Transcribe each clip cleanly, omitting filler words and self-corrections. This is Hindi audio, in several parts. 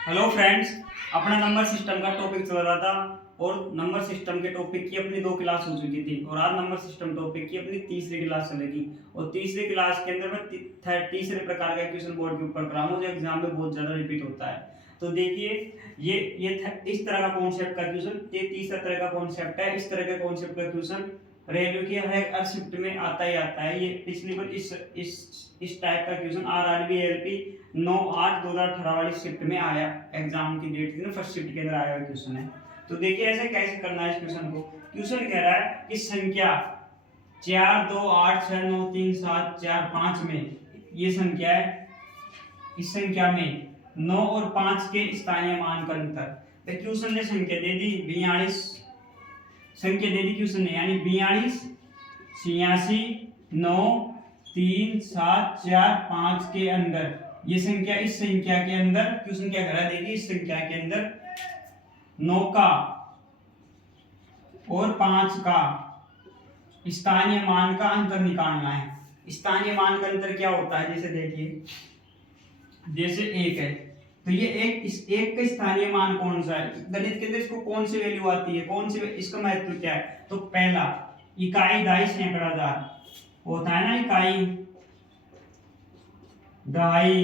हेलो फ्रेंड्स, अपना नंबर सिस्टम का टॉपिक चल रहा था और नंबर सिस्टम के टॉपिक की अपनी 2 क्लास हो चुकी थी और आज नंबर सिस्टम टॉपिक की अपनी तीसरी क्लास चलेगी। और तीसरी क्लास के अंदर मैं तीसरे प्रकार का क्वेश्चन बोर्ड के ऊपर कराऊंगा जो एग्जाम में बहुत ज्यादा रिपीट होता है। तो देखिए, इस तरह का कॉन्सेप्ट का क्वेश्चन, ये तीसरा तरह का कॉन्सेप्ट है। इस तरह के कॉन्सेप्ट का क्वेश्चन रेलवे की हर शिफ्ट में आता ही आता है। ये पिछली बार इस टाइप का क्वेश्चन आरआरबी एलपी 9/8/2018 वाली शिफ्ट में आया। एग्जाम की डेट थी ना, फर्स्ट शिफ्ट के अंदर आया हुआ क्वेश्चन है। तो देखिए ऐसे कैसे करना है इस क्वेश्चन को। क्वेश्चन कह रहा है कि संख्या 4 2 8 6 9 3 7 4 5 में, ये संख्या है, इस संख्या में 9 और 5 के स्थानीय मान का अंतर। तो क्वेश्चन ने संख्या दे दी 42, संख्या दे दी क्वेश्चन ने, यानी 42 86 9 3 7 4 5 के अंदर, ये संख्या इस संख्या के अंदर क्वेश्चन क्या करा देगी, इस संख्या के अंदर 9 का और 5 का स्थानीय मान का अंतर निकालना है। स्थानीय मान का अंतर क्या होता है, जैसे देखिए, जैसे 1 है तो ये इस 1 का स्थानीय मान कौन सा है, गणित के अंदर इसको कौन सी वैल्यू आती है, कौन सी, इसका महत्व क्या है। तो पहला इकाई दहाई सैकड़ा हजार होता है ना, इकाई दहाई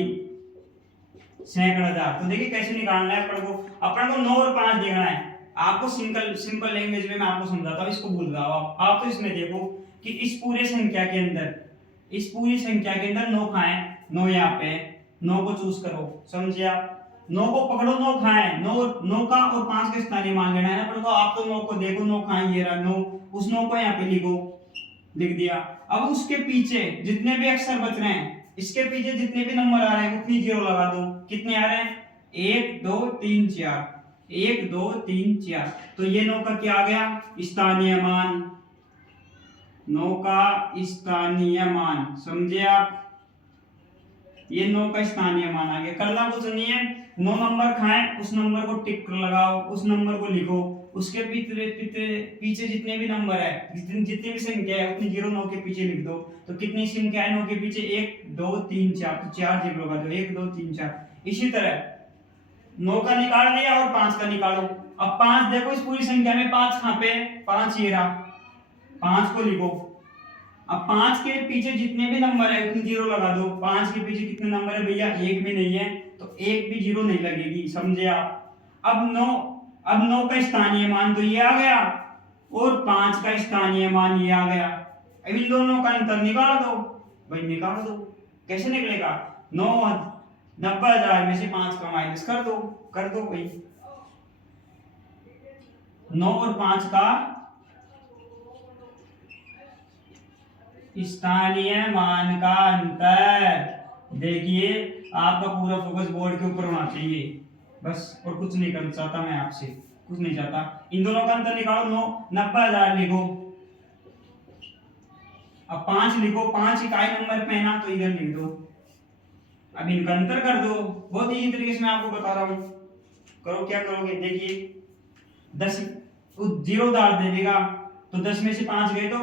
सैकड़ा हजार। तो देखिए कैसे निकालना है अपन को 9 और 5 देखना है। आपको सिंपल लैंग्वेज में मैं आपको समझाता हूँ, इसको भूल जाओ आप तो इसमें देखो कि इस पूरी संख्या के अंदर 9 खाए, 9 यहाँ पे, 9 को चूज करो, समझे आप। 9 को पकड़ो, 9 खाए, 9 का और 5 का स्थानीय मान लेना है ना अपन को। आप तो 9 को देखो, 9 खाए, ये रहा 9, उस 9 को यहाँ पे लिख दिया। अब उसके पीछे जितने भी अक्षर बच रहे हैं, इसके पीछे जितने भी नंबर आ रहे हैं उतनी जीरो लगा दो। कितने आ रहे हैं, 1 2 3 4, 1 2 3 4। तो ये 9 का क्या आ गया, स्थानीय मान, 9 का स्थानीय मान, समझे आप। ये 9 का स्थानीय मान आ गया। करना कुछ नहीं है, 9 नंबर खाएं, उस नंबर को टिक लगाओ, उस नंबर को लिखो, उसके पीछे जितने भी नंबर है, जितनी भी संख्या है उतनी जीरो 9 के पीछे लिख दो। तो कितनी संख्या है 9 के पीछे, 1 2 3 4, तो 4 जीरो लगा दो, 1 2 3 4। इसी तरह 9 का निकाल लिया और 5 का निकालो। अब 5 देखो, इस पूरी संख्या में 5 कहां पे, 5 ये रहा, 5 को लिखो। अब 5 के पीछे जितने भी नंबर है उतनी जीरो लगा दो। 5 के पीछे कितने नंबर है भैया, 1 भी नहीं है, तो 1 भी जीरो नहीं लगेगी, समझे आप। अब 9 का स्थानीय मान तो ये आ गया और 5 का स्थानीय मान ये आ गया। अब इन दोनों का अंतर निकाल दो भाई, निकाल दो। कैसे निकलेगा, 90,000 में से 5 का माइनस कर दो भाई। 9 और 5 का स्थानीय मान का अंतर। देखिए, आपका पूरा फोकस बोर्ड के ऊपर होना चाहिए बस, और कुछ नहीं करना चाहता मैं आपसे, कुछ नहीं चाहता। इन दोनों का अंतर निकालो, 90,000 लिखो, अब 5 लिखो, 5 इकाई नंबर पे है ना, तो इधर लिख दो। अब इनका अंतर कर दो, बहुत इजी तरीके से मैं आपको बता रहा हूं। करो, क्या करोगे, देखिए 10 जीरो डाल दे देगा, तो 10 में से 5 गए तो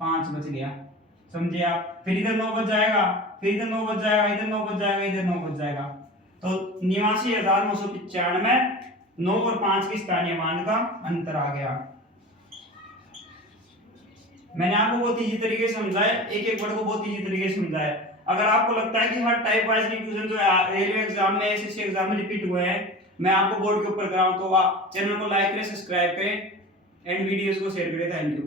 5 बच गया, समझे आप। फिर इधर 9 बच जाएगा, फिर इधर 9 बच जाएगा, इधर 9 बच जाएगा, इधर 9 बच जाएगा। तो 89,995 9 और 5 के स्थानीय मान का अंतर आ गया। मैंने आपको बहुत इजी तरीके से समझाया, एक एक वर्ड को बहुत इजी तरीके से समझाया। अगर आपको लगता है कि हर टाइप वाइज क्वेश्चन जो है रेलवे एग्जाम में, एसएससी एग्जाम में रिपीट हुए हैं, मैं आपको बोर्ड के ऊपर कराऊं, तो आप चैनल को लाइक करें, सब्सक्राइब करें एंड वीडियोस को शेयर करें। Thank you.